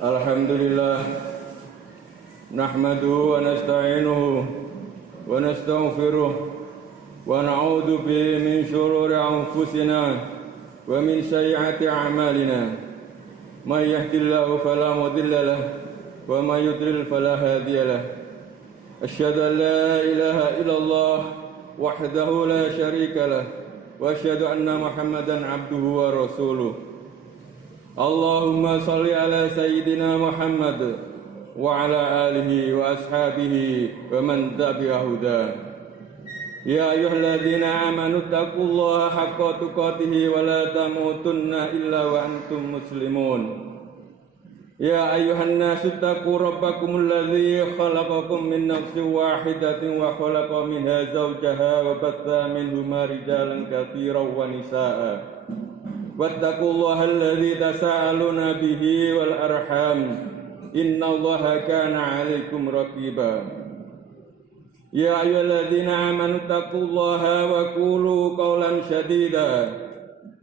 Alhamdulillah nahmaduhu wa nasta'inuhu wa nastaghfiruh wa na'udzu bihi min shururi anfusina wa min sayyiati a'malina. May yahdihillahu fala mudilla lahu wa may yudlil fala hadiya lahu. Asyhadu an la ilaha illallah wahdahu la syarika lahu wa asyhadu anna Muhammadan abduhu wa rasuluh. Allahumma salli ala Sayyidina Muhammad wa ala alihi wa ashabihi wa man tabi'a huda. Ya ayyuhalladzina amanu taqullaha haqqa tuqatih wa la tamutunna illa wa antum muslimun. Ya ayyuhan nasu taqu rabbakumul ladzi khalaqakum min nafsin wahidatin wa khalaqa minha zawjaha wa batha minhuma rijalan katsiran wa nisaa'a. Wattaqullaha alladzi tasaaluna bihi wal arham innallaha kana 'alaikum raqiba. Ya ayyuhalladzina amanu taqullaha wa qulu qawlan sadida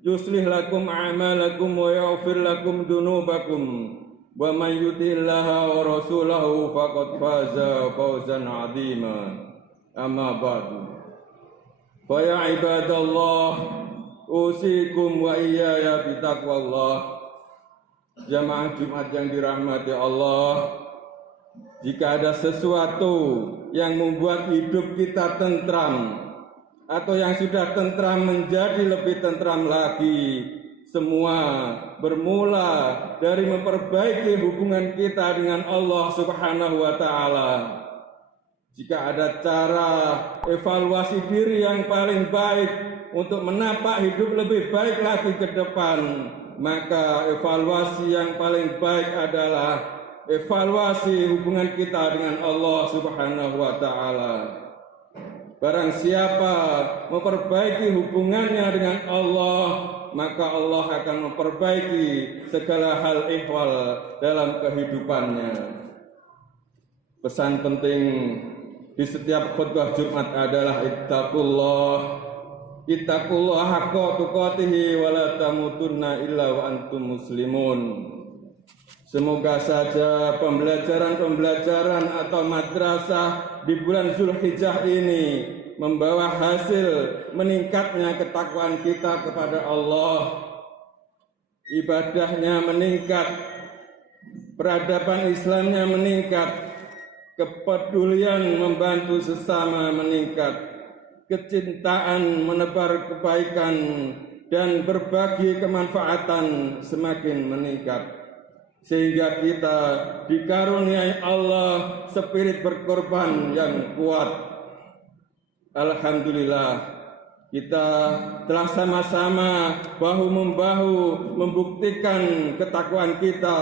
yuslih lakum a'malakum wa yaghfir lakum dzunubakum wa may yuti'illaha wa rasulahu faqad faza fawzan 'azima. Amma ba'du. Fa ya ibadallah usikum wa iyaya bitaqwallah. Jamaah Jumat yang dirahmati Allah, jika ada sesuatu yang membuat hidup kita tentram atau yang sudah tentram menjadi lebih tentram lagi, semua bermula dari memperbaiki hubungan kita dengan Allah Subhanahu wa ta'ala. Jika ada cara evaluasi diri yang paling baik untuk menapak hidup lebih baik lagi ke depan, maka evaluasi yang paling baik adalah evaluasi hubungan kita dengan Allah Subhanahu wa ta'ala. Barang siapa memperbaiki hubungannya dengan Allah, maka Allah akan memperbaiki segala hal ihwal dalam kehidupannya. Pesan penting di setiap khutbah Jumat adalah ittaqullah haqqa tuqatih wa la tamutunna illa wa antum muslimun. Semoga saja pembelajaran atau madrasah di bulan Zulhijjah ini membawa hasil meningkatnya ketakwaan kita kepada Allah, ibadahnya meningkat, peradaban Islamnya meningkat, kepedulian membantu sesama meningkat, kecintaan menebar kebaikan dan berbagi kemanfaatan semakin meningkat, sehingga kita dikaruniai Allah spirit berkorban yang kuat. Alhamdulillah, kita telah sama-sama bahu-membahu membuktikan ketakwaan kita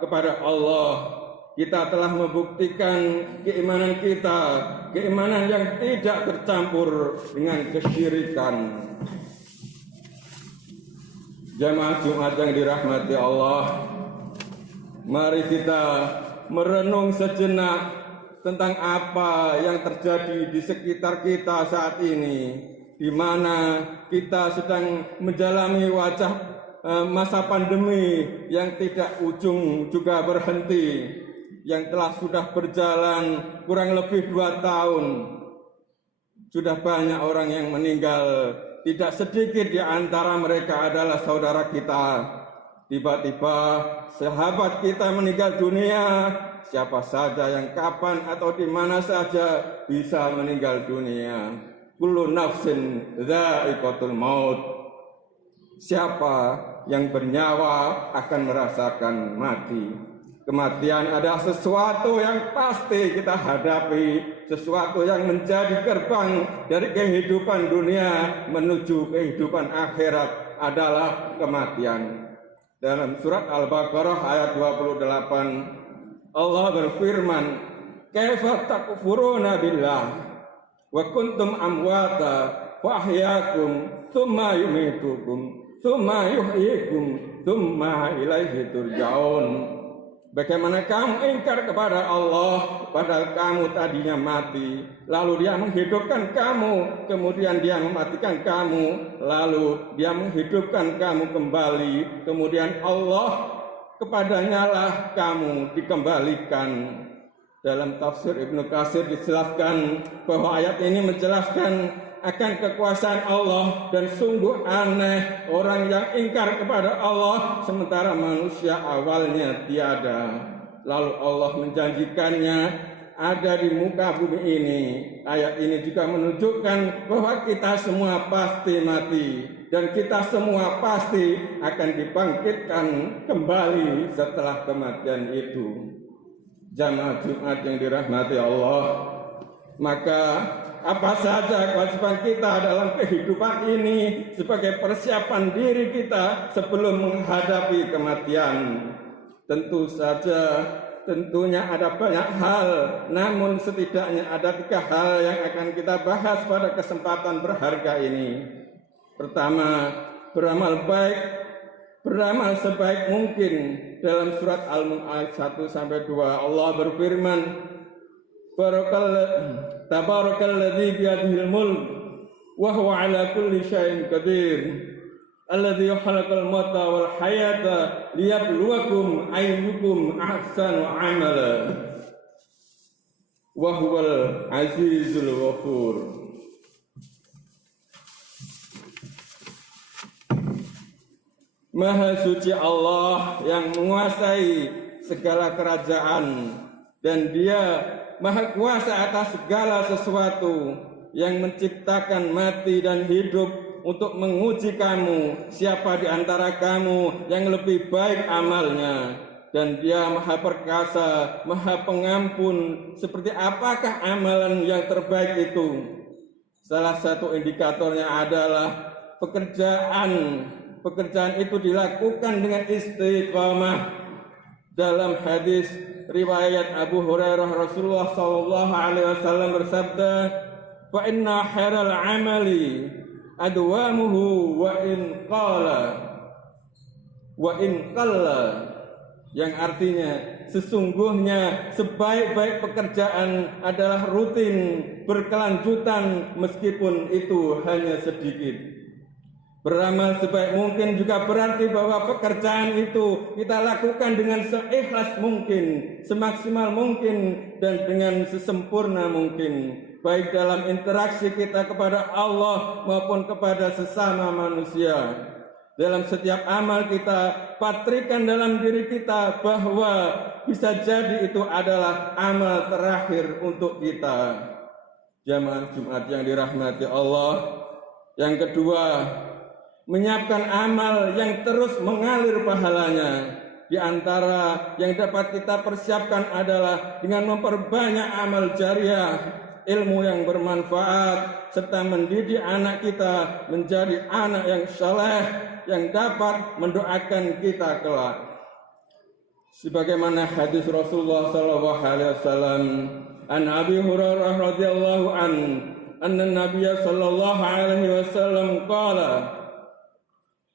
kepada Allah. Kita telah membuktikan keimanan kita, keimanan yang tidak tercampur dengan kesyirikan. Jamaah Jumat yang dirahmati Allah, mari kita merenung sejenak tentang apa yang terjadi di sekitar kita saat ini, di mana kita sedang menjalani masa pandemi yang tidak ujung juga berhenti, yang telah sudah berjalan kurang lebih 2 tahun. Sudah banyak orang yang meninggal, tidak sedikit di antara mereka adalah saudara kita. Tiba-tiba sahabat kita meninggal dunia. Siapa saja yang kapan atau di mana saja bisa meninggal dunia. Kullu nafsin dha'iqatul maut. Siapa yang bernyawa akan merasakan mati. Kematian adalah sesuatu yang pasti kita hadapi, sesuatu yang menjadi gerbang dari kehidupan dunia menuju kehidupan akhirat adalah kematian. Dalam surat Al-Baqarah ayat 28, Allah berfirman, "Kaifa takfuruna billah wa kuntum amwata fa ahyaakum tsumma yumitukum tsumma yuhyikum tsumma ilaihi turja'un." Bagaimana kamu ingkar kepada Allah, padahal kamu tadinya mati, lalu Dia menghidupkan kamu, kemudian Dia mematikan kamu, lalu Dia menghidupkan kamu kembali, kemudian Allah kepadanya lah kamu dikembalikan. Dalam tafsir Ibnu Katsir dijelaskan bahwa ayat ini menjelaskan akan kekuasaan Allah, dan sungguh aneh orang yang ingkar kepada Allah sementara manusia awalnya tiada, lalu Allah menjanjikannya ada di muka bumi ini. Ayat ini juga menunjukkan bahwa kita semua pasti mati dan kita semua pasti akan dibangkitkan kembali setelah kematian itu. Jamaah Jumat yang dirahmati Allah, maka apa saja kewajiban kita dalam kehidupan ini sebagai persiapan diri kita sebelum menghadapi kematian? Tentunya ada banyak hal, namun setidaknya ada 3 hal yang akan kita bahas pada kesempatan berharga ini. Pertama, beramal sebaik mungkin. Dalam surat Al-Mulk ayat 1-2 Allah berfirman, Tabarakalladzi biyadihil mulk wa huwa ala kulli syai'in qadir. Alladzi khalaqal mauta wal hayata liyabluwakum ayyukum ahsanu amala. Wa huwal azizul ghafur. Maha suci Allah yang menguasai segala kerajaan, dan Dia maha kuasa atas segala sesuatu, yang menciptakan mati dan hidup untuk menguji kamu siapa di antara kamu yang lebih baik amalnya. Dan Dia maha perkasa, maha pengampun. Seperti apakah amalan yang terbaik itu? Salah satu indikatornya adalah pekerjaan itu dilakukan dengan istiqamah. Dalam hadis riwayat Abu Hurairah, Rasulullah sallallahu alaihi wasallam bersabda, "Fa inna khairal amali adwamuhu wa in qalla," yang artinya sesungguhnya sebaik-baik pekerjaan adalah rutin, berkelanjutan meskipun itu hanya sedikit. Beramal sebaik mungkin juga berarti bahwa pekerjaan itu kita lakukan dengan seikhlas mungkin, semaksimal mungkin, dan dengan sesempurna mungkin, baik dalam interaksi kita kepada Allah maupun kepada sesama manusia. Dalam setiap amal kita patrikan dalam diri kita bahwa bisa jadi itu adalah amal terakhir untuk kita. Jamaah Jumat yang dirahmati Allah. Yang kedua, menyiapkan amal yang terus mengalir pahalanya. Di antara yang dapat kita persiapkan adalah dengan memperbanyak amal jariah, ilmu yang bermanfaat, serta mendidik anak kita menjadi anak yang saleh yang dapat mendoakan kita kelak. Sebagaimana hadis Rasulullah sallallahu alaihi wasallam, an Abi Hurairah radhiyallahu anna Nabiy sallallahu alaihi wasallam qala,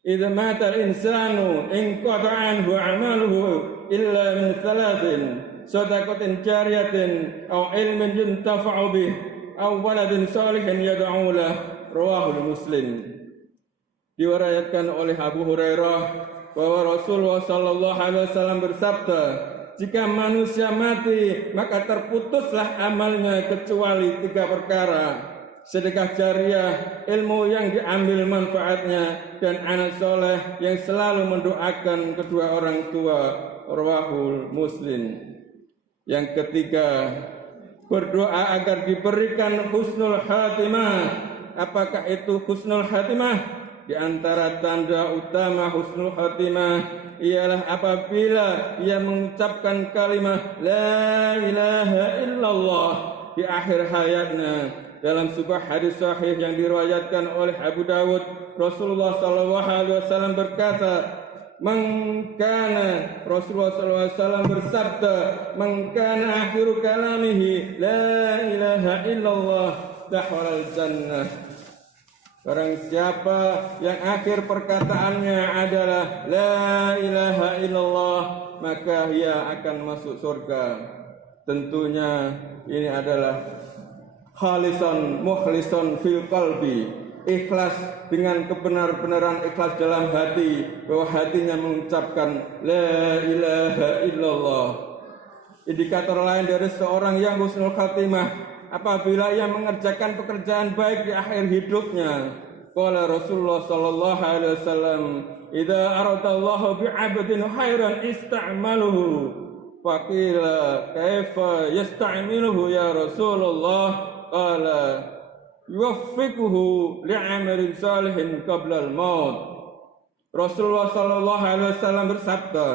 "Idza mata al-insanu inqata'a anhu 'amaluhu illa min thalathin, shadaqatin jariyatin aw ilmin yuntafa'u bih aw waladin shalihin yad'u lahu." Rawahu Muslim. Diriwayatkan oleh Abu Hurairah bahwa Rasulullah sallallahu alaihi wasallam bersabda, "Jika manusia mati, maka terputuslah amalnya kecuali 3 perkara: sedekah jariah, ilmu yang diambil manfaatnya, dan anak soleh yang selalu mendoakan kedua orang tua." Rawahul Muslim. Yang ketiga, berdoa agar diberikan husnul khatimah. Apakah itu husnul khatimah? Di antara tanda utama husnul khatimah ialah apabila ia mengucapkan kalimat la ilaha illallah di akhir hayatnya. Dalam sebuah hadis sahih yang diriwayatkan oleh Abu Dawud, Rasulullah sallallahu alaihi wasallam berkata, Rasulullah sallallahu alaihi wasallam bersabda, "Man kana akhiru kalamihi la ilaha illallah dakhala al-jannah." Barang siapa yang akhir perkataannya adalah la ilaha illallah, maka ia akan masuk surga. Tentunya ini adalah khalisan mukhlisan fil qalbi, ikhlas dengan kebenar-benaran ikhlas dalam hati, bahwa hatinya mengucapkan la ilaha illallah. Indikator lain dari seorang yang husnul khatimah apabila ia mengerjakan pekerjaan baik di akhir hidupnya. Qala Rasulullah sallallahu alaihi wasallam, "Idza aradallahu bi'abdin khairan ista'maluhu." Faqila, "Kaifa yasta'miluhu ya Rasulullah?" Qala, "Yuwaffiquhu li'amalin salihin qabla al-maut." Rasulullah sallallahu alaihi wasallam bersabda,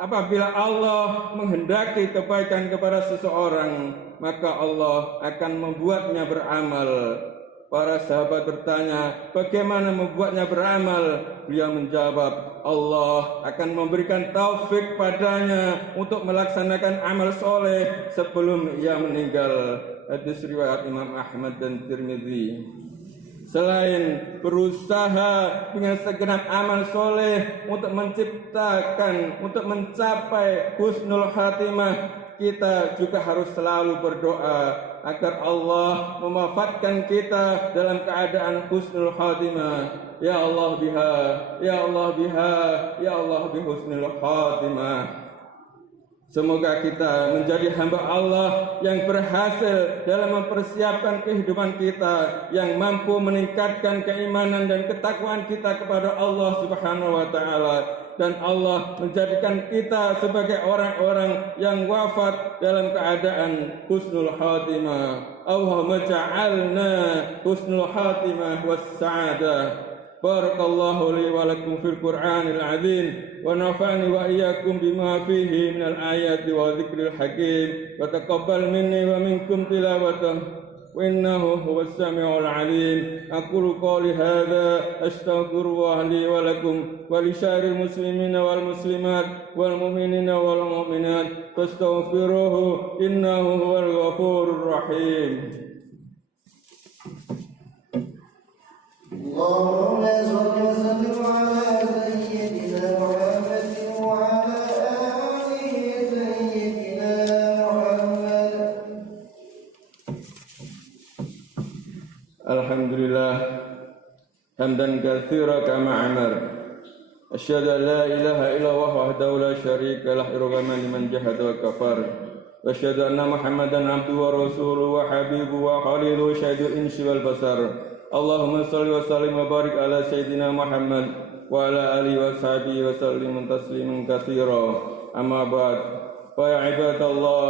apabila Allah menghendaki kebaikan kepada seseorang, maka Allah akan membuatnya beramal. Para sahabat bertanya, bagaimana membuatnya beramal? Beliau menjawab, Allah akan memberikan taufik padanya untuk melaksanakan amal soleh sebelum ia meninggal. Hadis riwayat Imam Ahmad dan Tirmidzi. Selain berusaha dengan segenap amal soleh untuk menciptakan, untuk mencapai husnul khatimah, kita juga harus selalu berdoa agar Allah mewafatkan kita dalam keadaan husnul khatimah. Ya Allah biha, ya Allah biha, ya Allah bi husnul khatimah. Semoga kita menjadi hamba Allah yang berhasil dalam mempersiapkan kehidupan kita, yang mampu meningkatkan keimanan dan ketakwaan kita kepada Allah Subhanahu wa taala, dan Allah menjadikan kita sebagai orang-orang yang wafat dalam keadaan husnul khatimah. Allahumma ja'alna husnul khatimah was sa'adah. Barakallahu li wa lakum fil Qur'anil azim wa nafa'ani wa iyyakum bima fihi minal ayati wa dzikril hakim wa taqabbal minni wa minkum tilawatahu wa innahu huwas samiul alim. Aqulu qawli hadza astaghfirullah li wa lakum wa li syaril muslimina wal muslimat wal mu'minina wal mu'minat fastaghfiruhu innahu huwal ghafurur rahim. اللهم صل وسلم على سيدنا محمد وعلى آله سيدنا محمد. Alhamdulillah hamdan katsira kama amar. Asyhadu an la ilaha illallah wahdahu la syarika lah irghaman liman jahada wa kafar. Wa asyhadu anna Muhammadan abduhu wa rasuluhu wa habibuhu wa khaliluhu syahidul insi wal basar. Allahumma salli wa sallim wa barik ala Sayyidina Muhammad wa ala alihi wa sahbihi wa sallim tasliman katsira. Amma ba'd. Fa ya ibadallah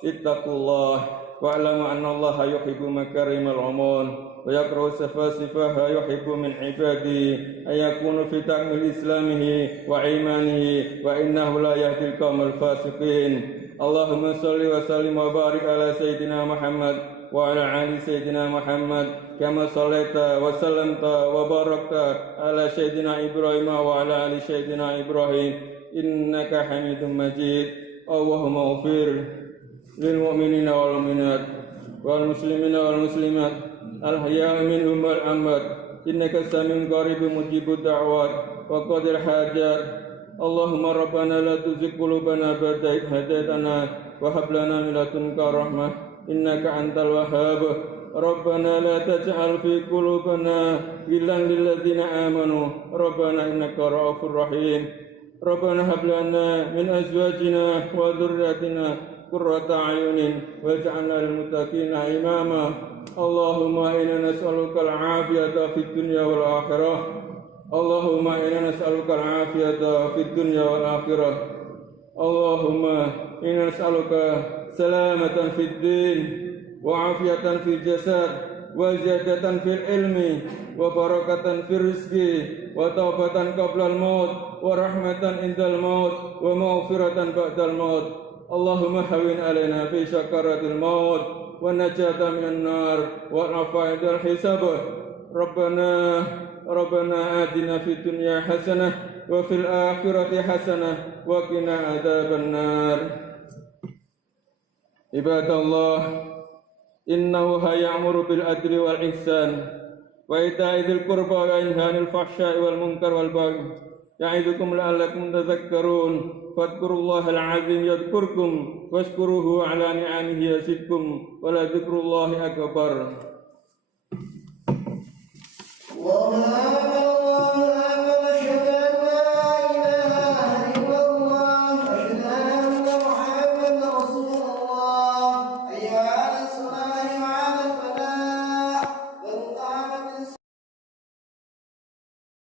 ittaqullah wa'lamu anna Allaha yuhibbu makarimal umur wa yakrahu safasifaha yuhibbu min ibadihi ayakunu fi ta'mil islamihi wa imanihi wa innahu la yahdil qaumal fasiqin. Allahumma salli wa sallim wa barik ala Sayyidina Muhammad wa ala ali Sayyidina Muhammad kama sallaita wa sallamta wa barakta ala Sayyidina Ibrahim wa ala ali Sayyidina Ibrahim innaka Hamidum Majid. Allahumma ighfir lil mu'minina wal mu'minat wal muslimina wal muslimat al ahya'i minhum wal amwat innaka samiun qaribun mujibud da'wat wa qadir hajat. Allahumma rabbana la tuzigh qulubana ba'da idh hadaytana wa hab lana min ladunka rahmah innaka antal wahhab. Rabbana la taj'al fi qulubina ghillan lil ladzina amanu rabbana innaka ra'ufur rahim. Rabbana hab lana min azwajina wa dhurriyyatina qurrata a'yunin waj'alna lil muttaqina imama. Allahumma inna nas'aluka al-'afiyata fid dunya wal akhirah. Allahumma inna nas'aluka al-'afiyata fid dunya wal akhirah. Allahumma inna nas'aluka salamatan fid din wa 'afiyatan fil jasad wa ziyadatan fil ilmi wa barakatan fil rizqi wa taubatan qabla al-maut wa rahmatan indal maut wa maghfiratan ba'dal maut. Allahumma hawwin 'alaina fi sakaratil maut wa najata minan nar wa rafa'idal hisab. Rabbana atina fid dunya hasanah wa fil akhirati hasanah wa qina adzabannar. Ibadallah, innahu ya'muru bil adli wal ihsan wa ita'i dzil qurba wa yanha 'anil fahsya'i wal munkar wal baghi ya'idukum la'allakum tadhakkarun. Fadhkurullahal 'azim yadhkurkum washkuruhu 'ala ni'amihi yazidkum wa la dzikrullahi akbar. وما